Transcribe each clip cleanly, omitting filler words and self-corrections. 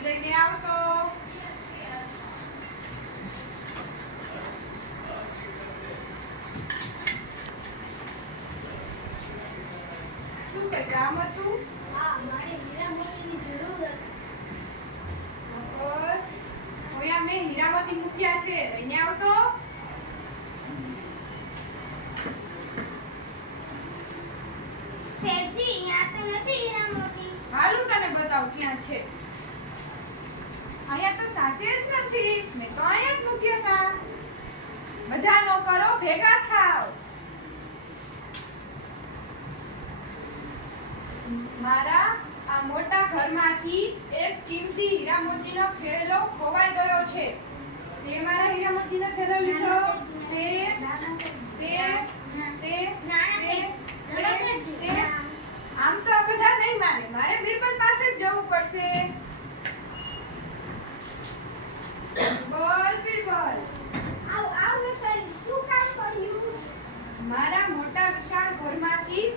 લાકડી લઈને આવતો. શું કઈ કામ હતું? હા, મારે હીરા મોતીની જરૂર હતી. ઓયા મેં હીરામોતી મૂક્યા છે, લઈને આવતો. શેઠજી, અહીંયા તો નથી હીરા મોતી. હાલું તને બતાવું ક્યાં છે. અહીંયા તો સાચે જ નથી, મેં તો અહીંયા જ મૂક્યા હતા. બધા નોકરો ભેગા થાવ. મારા આ મોટા ઘરમાંથી એક કિંમતી હીરા મોતીનો થેલો ખોવાઈ ગયો છે. તે મારા હીરા મોતીનો થેલો લીધો. તે આમ તો આ બધા નહીં માને. મારે બિરબલ પાસે જ જવું પડશે. બોલ બિરબલ. આવ વેપારી, શું કામ કર્યું? મારા મોટા વિશાળ ઘરમાંથી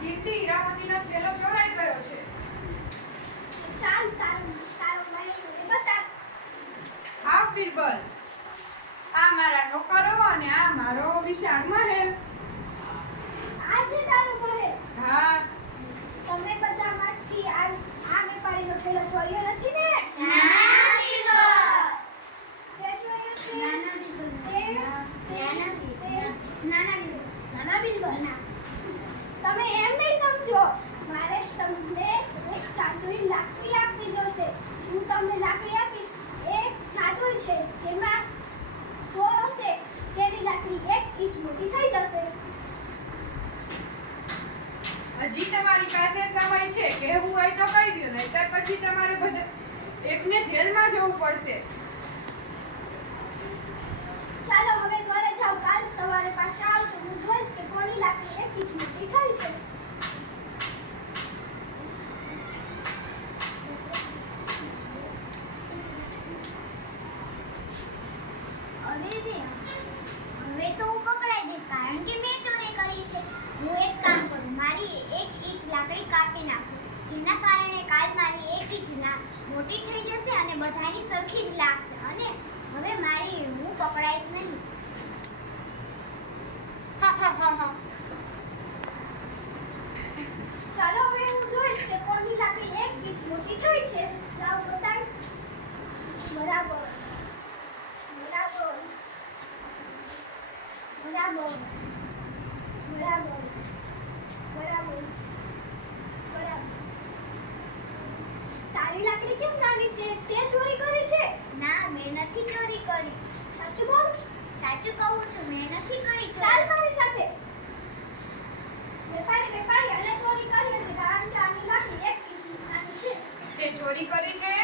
કિંમતી હીરા મોતીનો થેલો ચોરાઈ ગયો છે. ચાલ તારો મને બતા. આવ બિરબલ. આ મારા નોકરો અને આ મારો વિશાળ મહેલ. આજે તારો મહેલ. હા, તમે બધામાંથી આ વેપારીનો થેલો ચોર્યો નથી ને? તે ચોર્યો છે? નાના બિરબલ. તમે એમ નહીં સમજો. મારે તમને એક જાદુઈ લાકડી આપવી જોશે. હું તમને લાકડી આપીશ. એક જાદુ છે જેમાં ચોર હશે તેની લાકડી 1 ઇંચ મોટી થઈ જશે. હજી તમારી પાસે સમય છે. કહેવું હોય તો કહી દો, નહીંતર પછી તમારે બધા એકને જેલમાં જવું પડશે. ચાલો હવે ઘરે જાઓ. કાલ સવારે પાછા આવજો. હું જોઈશ કે કોની લાકડી 1 ઇંચ મોટી થઈ છે. હવે તો હું પકડાઈ જઈશ કારણ કે મેં ચોરી કરી છે. હું એક કામ કરું, મારી 1 ઇંચ લાકડી કાપી નાખું, જેના કારણે કાલ મારી 1 ઇંચ મોટી થઈ જશે અને બધાની સરખી જ લાગશે અને હવે હું પકડાઈશ નહીં. ચાલો હવે હું જોઈશ કે કોની લાકડી 1 ઇંચ મોટી થઈ છે. લાવ બતાવ. બરાબર. તારી લાકડી કેમ નાની છે? તે ચોરી કરી છે? ના, મેં નથી ચોરી કરી. સાચું બોલ. સાચું કહું છું, મેં નથી કરી. ચાલ મારી સાથે. વેપારી અને ચોરી કરી હશે કારણ કે આની લાકડી 1 ઇંચ નાની છે. તે ચોરી કરી છે?